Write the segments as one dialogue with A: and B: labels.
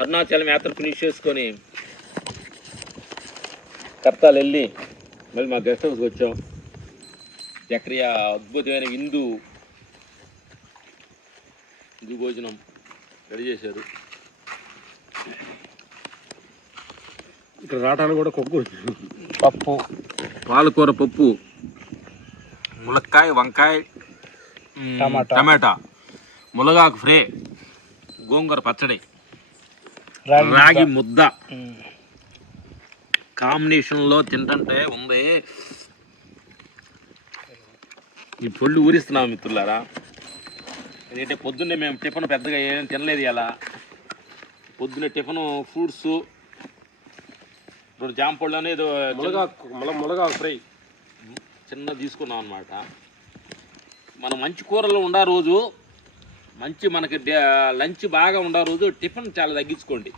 A: అరుణాచలం యాత్ర ఫినిష్ చేసుకొని కర్తాలు వెళ్ళి మళ్ళీ మా గెస్ట్ హౌస్కి వచ్చాం. ఎక్కడ అద్భుతమైన విందు ఇది భోజనం రెడీ చేశారు.
B: ఇక్కడ రావడానికి కూడా కుక్క
A: పప్పు పాలకూర పప్పు ములక్కాయ వంకాయ.
B: టమాటా
A: ములగాకు ఫ్రై గోంగూర పచ్చడి. రాగి ముద్ద. కాంబినేషన్లో తింటుంటే ఉంది. ఈ పొళ్ళు ఊరిస్తున్నాం మిత్రులారా. ఎందుకంటే పొద్దున్నే మేము టిఫిన్ పెద్దగా ఏం తినలేదు ఇలా పొద్దున్నే టిఫిన్ ఫ్రూట్స్ రెండు జామ పళ్ళు అనేది
B: మునగాకు ఫ్రై.
A: చిన్న తీసుకున్నాం అనమాట మనం మంచి కూరలు ఉండా రోజు మంచి మనకి లంచ్ బాగా ఉండే రోజు టిఫిన్ చాలా తగ్గించుకోండి.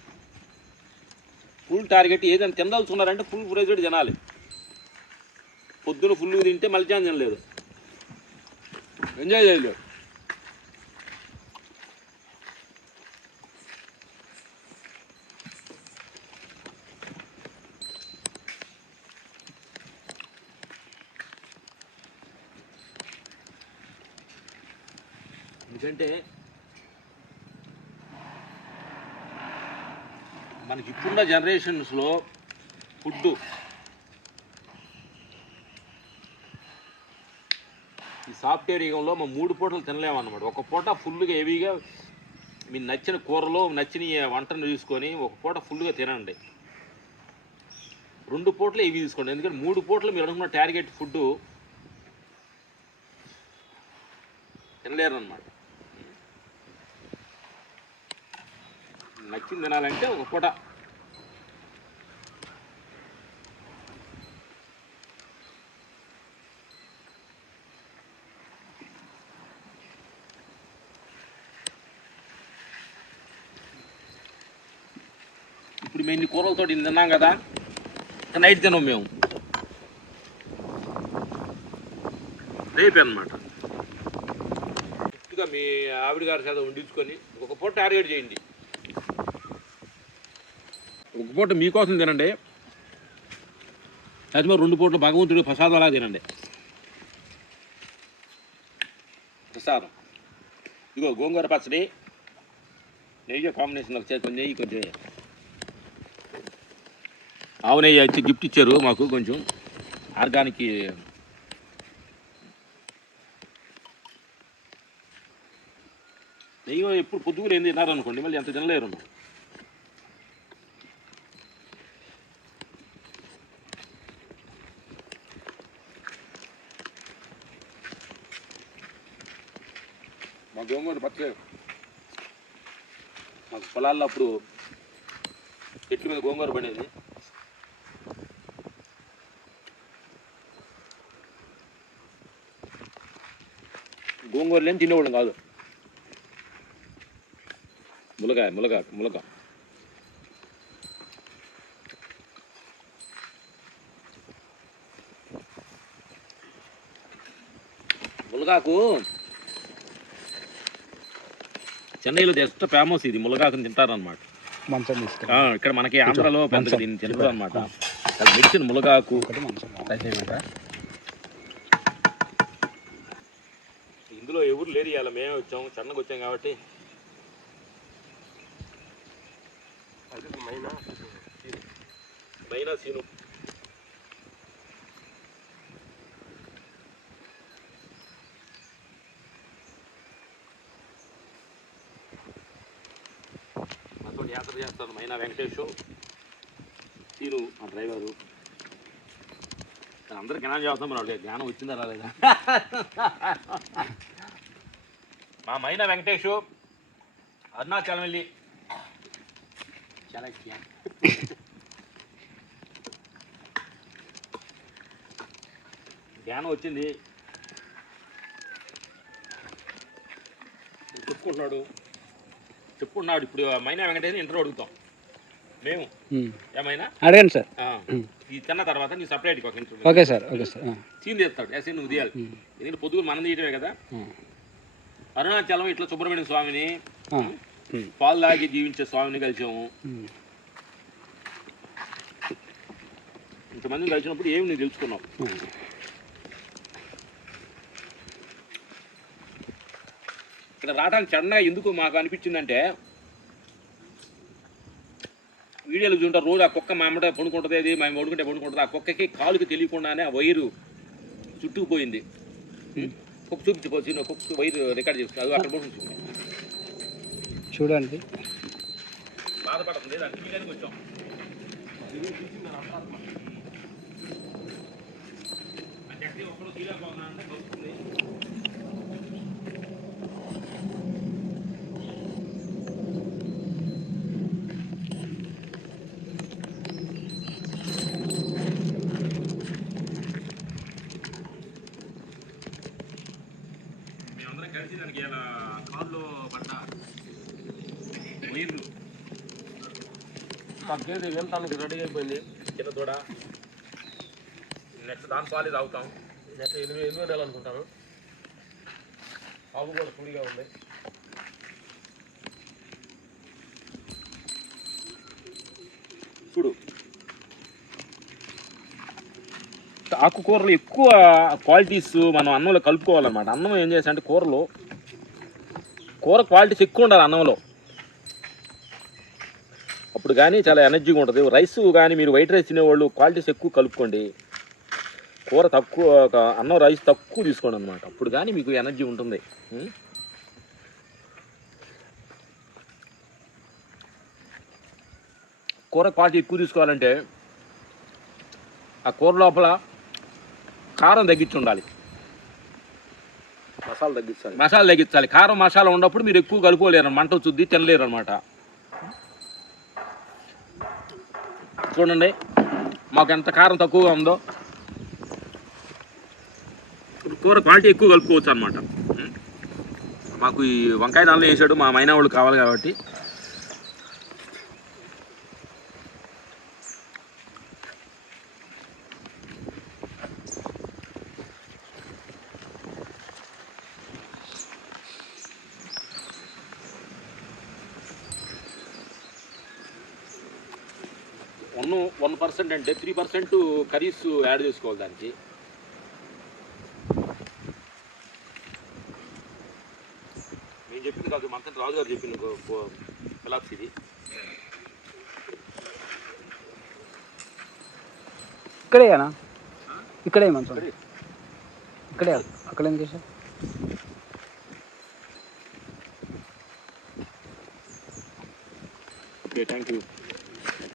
A: ఫుల్ టార్గెట్ ఏదైనా తినదలుచుకున్నారంటే ఫుల్ ఫ్రెజ్డ్ తినాలి. పొద్దున ఫుల్ తింటే మళ్ళీ తినలేదు. ఎంజాయ్ చేయలేదు. ఎందుకంటే మనకి ఇప్పుడున్న జనరేషన్స్లో ఫుడ్ ఈ సాఫ్ట్వేర్ యుగంలో మా మూడు పూటలు తినలేమన్నమాట. ఒక పూట ఫుల్గా హెవీగా మీ నచ్చిన కూరలో నచ్చిన వంటను తీసుకొని ఒక పూట ఫుల్గా తినండి. రెండు పూటలు ఇవి తీసుకోండి. ఎందుకంటే మూడు పూటలు మీరు అనుకున్న టార్గెట్ ఫుడ్ తినలేరు అనమాట నచ్చింది తినాలంటే ఒక పూట. ఇప్పుడు మేము ఇన్ని కూరలతో ఇన్ని తిన్నాం కదా నైట్ తినం మేము. రేపే అనమాట గుర్తుగా మీ ఆవిడ గారి చేత వండించుకొని ఒక పూట టార్గెట్ చేయండి. ఒక పూట మీకోసం తినండి. లేకపోతే మరి రెండు పూటలు భగవంతుడి ప్రసాదం అలా తినండి. ప్రసాదం. ఇదిగో గోంగూర పచ్చడి. నెయ్యి కాంబినేషన్ ఒక కొంచెం నెయ్యి కొంచెం ఆవు నెయ్యి వచ్చి గిఫ్ట్ ఇచ్చారు మాకు కొంచెం. ఆర్గానిక్ నెయ్యి ఎప్పుడు పొద్దుగులు ఏంది తిన్నారనుకోండి మళ్ళీ ఎంత తినలేరు. మా గోంగూర పచ్చడి మాకు పొలాల్లో అప్పుడు చెట్ల మీద గోంగూర పడేది. గోంగూర లేని తినేవాళ్ళం కాదు. ములగాయ ములగా ములగ. ములగాకు చెన్నైలో జస్ట్ ఫేమస్ ఇది ములగాకుని తింటారనమాట
B: మంచం ఇష్టం
A: ఆ, ఇక్కడ మనకి ఆంధ్రాలో పెద్దగా దీన్ని తినరు అనమాట అది మెడిసిన్ ములగాకు. ఇందులో ఎవరు లేరు ఇవాళ. మేమే వచ్చాము. సన్నగా వచ్చాం కాబట్టి. మైనా సీను. చేస్తారు చేస్తాను మైనా వెంకటేష్. తీరు మా డ్రైవరు. అందరు జ్ఞానం చేస్తాం మరి జ్ఞానం వచ్చిందా రాలేదా? మా మైనా వెంకటేష్ అరుణాచలం వెళ్ళి చాలా జ్ఞానం వచ్చింది. చెప్పుకుంటున్నాడు. చెప్పుకున్నాడు ఇప్పుడు మైనా వెంకటేష్ ఇంటర్వ్యూ అడుగుతాం. మేము? ఏమైనా
B: అడగండి సార్.
A: ఈ తిన్న తర్వాత నీ సపరేట్గా ఒక interview
B: okay sir okay sir
A: scene తీస్తాడు ఎస్ నువ్వు తీయాలి. ఎందుకంటే పొద్దుగు మనం తీయటమే కదా. అరుణాచలం ఇట్లా సుబ్రహ్మణ్య స్వామిని. పాలు తాగి జీవించే స్వామిని కలిసాము. ఇంతమంది కలిసినప్పుడు ఏమి నేను తెలుసుకున్నాం ఇక్కడ రావడానికి చెడ్డ ఎందుకు మాకు అనిపించిందంటే వీడియోలు చూంటారు రోజు ఆ కుక్క మా అమ్మటే పడుకుంటుంది అది మేము పడుకుంటే పడుకుంటుంది ఆ కుక్కకి కాలుకి తెలియకుండానే ఆ వైరు చుట్టుకుపోయింది ఉం? కుక్క చూపించిపోయి కుక్క వైరు రికార్డ్ చేస్తుంది అది అక్కడ పడుకుంటుంది
B: చూడండి.
A: బాధపడుతుంది వచ్చాం. అంటే అంటే ఇలా కాల్లో పడ్డ వైర్లు
B: మా గేదె వెళ్తానికి రెడీ అయిపోయింది.
A: చిన్న దూడ నెక్స్ట్ దాని పాలు తాగుతాం.
B: అయితే ఎనిమిది ఎనిమిది నెలలు అనుకుంటాను. ఆవు కూడా సుడిగా ఉంది.
A: చూడు ఆకుకూరలు ఎక్కువ క్వాలిటీస్ మనం అన్నంలో కలుపుకోవాలన్నమాట. అన్నం ఏం చేసా అంటే కూరలో కూర క్వాలిటీస్ ఎక్కువ ఉండాలి అన్నంలో. అప్పుడు కానీ చాలా ఎనర్జీగా ఉంటుంది. రైస్ కానీ మీరు వైట్ రైస్ తినేవాళ్ళు క్వాలిటీస్ ఎక్కువ కలుపుకోండి. కూర తక్కువ అన్నం రైస్ తక్కువ తీసుకోండి అనమాట అప్పుడు కానీ మీకు ఎనర్జీ ఉంటుంది. కూర క్వాలిటీ ఎక్కువ తీసుకోవాలంటే ఆ కూర లోపల కారం తగ్గించి ఉండాలి.
B: మసాలా తగ్గించాలి.
A: మసాలా తగ్గించాలి. కారం మసాలా ఉన్నప్పుడు మీరు ఎక్కువ కలుపుకోలేరు. మంట వచ్చుద్ది తినలేరు అనమాట చూడండి మాకు ఎంత కారం తక్కువగా ఉందో. కూర క్వాలిటీ ఎక్కువ కలుపుకోవచ్చు అనమాట మాకు ఈ వంకాయ దానిలో వేసాడు మా మైనా వాళ్ళు కావాలి కాబట్టి. వన్ వన్ పర్సెంట్ అంటే త్రీ పర్సెంట్ కర్రీస్ యాడ్ చేసుకోవాలి దానికి. నేను చెప్పింది కాదు మంత్రి రాజు గారు చెప్పింది ఫిలాప్స్ ఇది.
C: ఇక్కడేనా ఇక్కడే మంచం ఇక్కడే. అక్కడ ఏం చేసావు
A: ఓకే థ్యాంక్ యూ